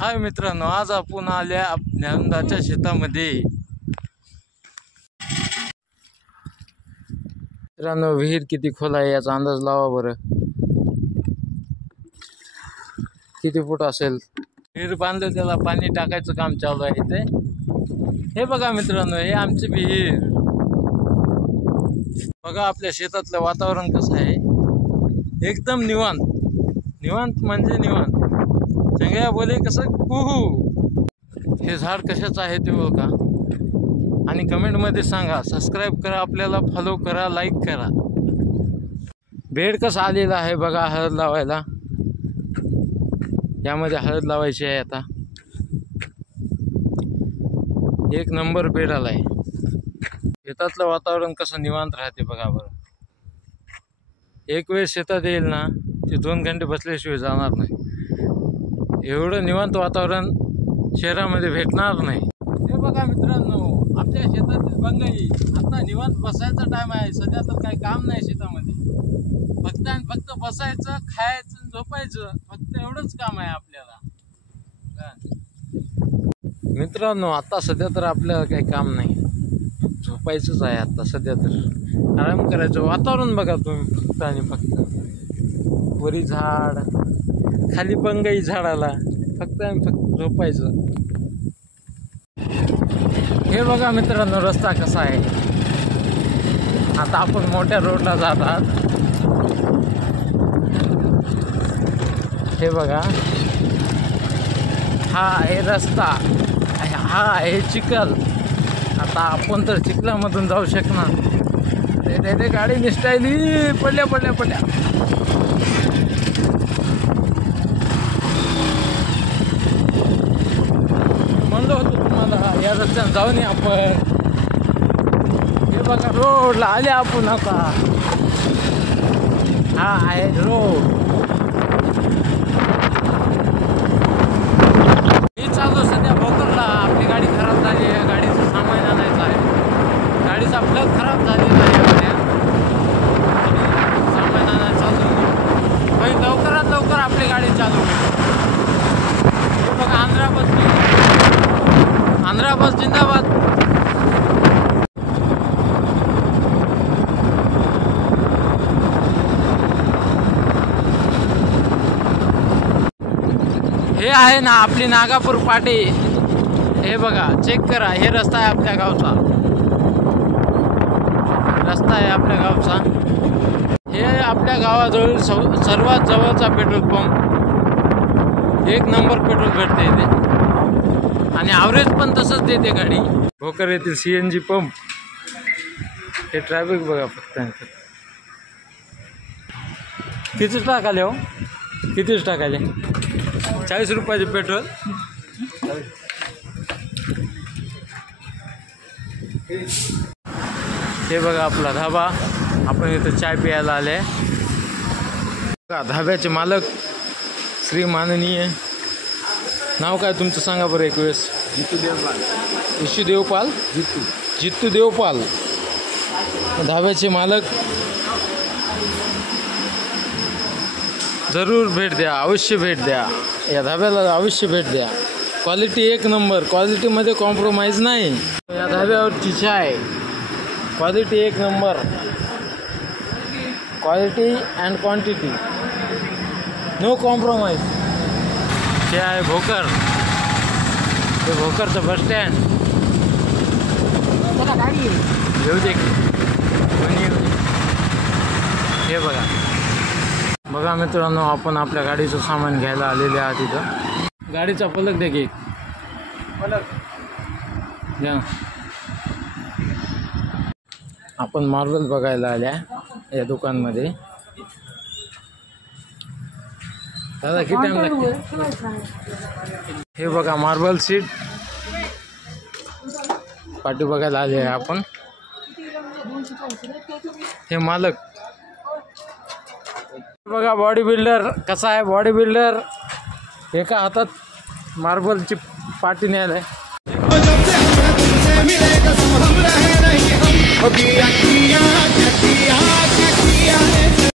हाय मित्रांनो, आज आपण आल्या ज्ञानदाच्या शेतामध्ये. मित्रांनो, विहीर किती खोल आहे याचा अंदाज लावा बरं. किती फूट असेल? विहीर बांधलं, त्याला पाणी टाकायचं काम चालू आहे इथे. हे बघा मित्रांनो, हे आमची विहीर. बघा आपल्या शेतातलं वातावरण कसं आहे. एकदम निवांत. निवांत म्हणजे निवांत. चंगया बोले कसं कुहू. हे झाड कशाचं आहे ते बघा आणि कमेंटमध्ये सांगा. सबस्क्राईब करा, आपल्याला फॉलो करा, लाईक करा. बेड कसा आलेला आहे बघा हळद लावायला. यामध्ये हळद लावायची आहे आता. एक नंबर बेड आलाय. शेतातलं वातावरण कसं निवांत राहते बघा बरं. एक वेळ शेतात येईल ना, ते 2 घंटे बसल्याशिवाय जाणार नाही. एवढं निवांत वातावरण शहरामध्ये भेटणार नाही. हे बघा मित्रांनो, आपल्या शेतातील बंगाई. आता निवांत बसायचा टाइम आहे. सध्या तर काही काम नाही शेतामध्ये. फक्त आणि फक्त बसायचं, खायचं, झोपायचं. फक्त एवढंच काम आहे आपल्याला. मित्रांनो, आता सध्या तर आपल्याला काही काम नाही. झोपायचंच आहे आता सध्या तर. आराम करायचं. वातावरण बघा तुम्ही फक्त आणि फक्त. वरी झाड, खाली बंगाई झाडाला. फक्त आणि फक्त झोपायचं. हे बघा मित्रांनो, रस्ता कसा आहे. आता आपण मोठ्या रोडला जात आहात. हे बघा, हा आहे रस्ता, हा आहे चिखल. आता आपण तर चिखलामधून जाऊ शकणार. ते गाडी निसटायली. पडल्या. म्हणलं होतं तुम्हाला या रस्त्याने जाऊ नये आपण. हे बघा रोडला आले आपण आता. हा आहे रोड. मी चाललो सध्या भोकरला. आपली गाडी खराब झाली आहे. गाडीचं सामान आणायचं आहे. गाडीचा प्लग खराब झालेला आहे आपल्या. सामान आणायचं चालू. लवकरात लवकर आपली गाडी चालू. हे बघा आंध्रा बस जिंदाबाद. हे आहे ना आपली नागापूर पाटी. हे बघा, चेक करा. हे रस्ता आहे आपल्या गावचा. हे आपल्या गावाजवळ सर्वात जवळचा पेट्रोल पंप. एक नंबर पेट्रोल भेटते इथे आणि ॲव्हरेज पण तसंच देते गाडी. भोकर येथील CNG पंप. हे ट्रॅफिक बघा फक्त. कितीच टाकाले हो? कितीच टाकाले? 40 रुपयाचे पेट्रोल. हे बघा आपला धाबा. आपण इथं चाय प्यायला आले. धाब्याचे मालक श्री माननीय. नाव काय तुमचं सांगा बरं एक वेळेस. जितू देवपाल. धाब्याचे मालक. जरूर भेट द्या, अवश्य भेट द्या. या धाब्याला अवश्य भेट द्या. क्वालिटी एक नंबर. क्वालिटीमध्ये कॉम्प्रोमाइज नाही. या धाब्यावरची चाय क्वालिटी एक नंबर. Quality and quantity, no compromise. हे आहे भोकर. हे भोकरचं बस स्टँड. येऊ दे. हे बघा मित्रांनो, आपण आपल्या गाडीचं सामान घ्यायला आलेले आहात इथं. गाडीचा पलक दे की. द्या. आपण मार्बल बघायला आल्या या दुकानमध्ये. दादा किती टाइम लागते? हे बघा मार्बल सीट पाठी बघायला आले आहे आपण. हे मालक. बघा बॉडी बिल्डर कसा आहे. बॉडी बिल्डर एका हातात मार्बलची पाटी न्यायला.